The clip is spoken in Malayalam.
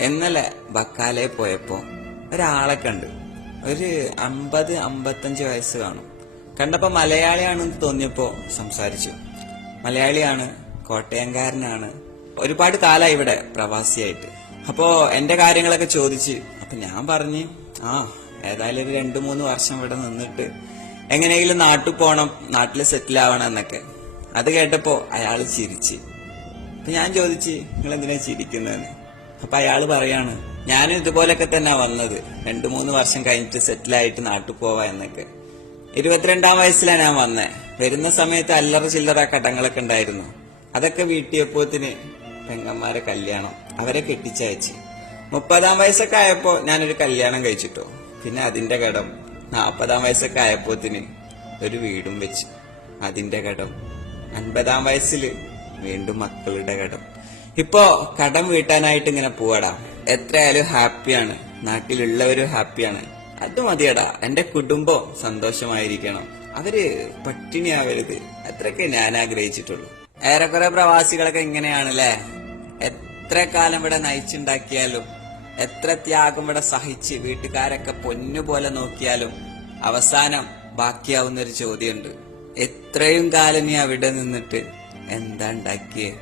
ഇന്നലെ ബക്കാലെ പോയപ്പോ ഒരാളെ കണ്ട്. ഒരു അമ്പത് അമ്പത്തഞ്ച് വയസ്സ് കാണും. കണ്ടപ്പോ മലയാളിയാണെന്ന് തോന്നിയപ്പോ സംസാരിച്ചു. മലയാളിയാണ് കോട്ടയംകാരനാണ്. ഒരുപാട് കാലമായി ഇവിടെ പ്രവാസിയായിട്ട്. അപ്പോ എന്റെ കാര്യങ്ങളൊക്കെ ചോദിച്ച് അപ്പൊ ഞാൻ പറഞ്ഞു ആ ഏതായാലും ഒരു രണ്ടു മൂന്ന് വർഷം ഇവിടെ നിന്നിട്ട് എങ്ങനെയെങ്കിലും നാട്ടിൽ പോണം നാട്ടിൽ സെറ്റിൽ ആവണം എന്നൊക്കെ. അത് കേട്ടപ്പോ അയാൾ ചിരിച്ച്. അപ്പൊ ഞാൻ ചോദിച്ച് നിങ്ങൾ എന്തിനാ ചിരിക്കുന്നതെന്ന്? അപ്പൊ അയാൾ പറയാണ് ഞാനും ഇതുപോലൊക്കെ തന്നെ വന്നത്. രണ്ടു മൂന്ന് വർഷം കഴിഞ്ഞിട്ട് സെറ്റിൽ ആയിട്ട് നാട്ടിൽ പോവാ എന്നൊക്കെ. ഇരുപത്തിരണ്ടാം വയസ്സിലാണ് ഞാൻ വന്നേ. വരുന്ന സമയത്ത് അല്ലറ ചില്ലറ കടങ്ങളൊക്കെ ഉണ്ടായിരുന്നു. അതൊക്കെ വീട്ടിയപ്പോത്തിന് പെങ്ങന്മാരെ കല്യാണം അവരെ കെട്ടിച്ചയച്ച്. മുപ്പതാം വയസ്സൊക്കെ ആയപ്പോ ഞാനൊരു കല്യാണം കഴിച്ചിട്ടോ. പിന്നെ അതിന്റെ കടം നാപ്പതാം വയസ്സൊക്കെ ആയപ്പോത്തിന് ഒരു വീടും വെച്ച്. അതിന്റെ കടം അൻപതാം വയസ്സിൽ വീണ്ടും മക്കളുടെ കടം. ഇപ്പോ കടം വീട്ടാനായിട്ട് ഇങ്ങനെ പോവാടാ. എത്രയായാലും ഹാപ്പിയാണ്. നാട്ടിലുള്ളവരും ഹാപ്പിയാണ്. അത് മതിയടാ. എന്റെ കുടുംബം സന്തോഷമായിരിക്കണം. അവർ പട്ടിണിയാവരുത്. അത്രയൊക്കെ ഞാൻ ആഗ്രഹിച്ചിട്ടുള്ളൂ. ഏറെക്കുറെ പ്രവാസികളൊക്കെ ഇങ്ങനെയാണല്ലേ? എത്ര കാലം ഇവിടെ നയിച്ചുണ്ടാക്കിയാലും എത്ര ത്യാഗം ഇവിടെ സഹിച്ച് വീട്ടുകാരൊക്കെ പൊന്നുപോലെ നോക്കിയാലും അവസാനം ബാക്കിയാവുന്ന ഒരു ചോദ്യമുണ്ട്. എത്രയും കാലം നീ അവിടെ നിന്നിട്ട് എന്താ ഉണ്ടാക്കിയേ?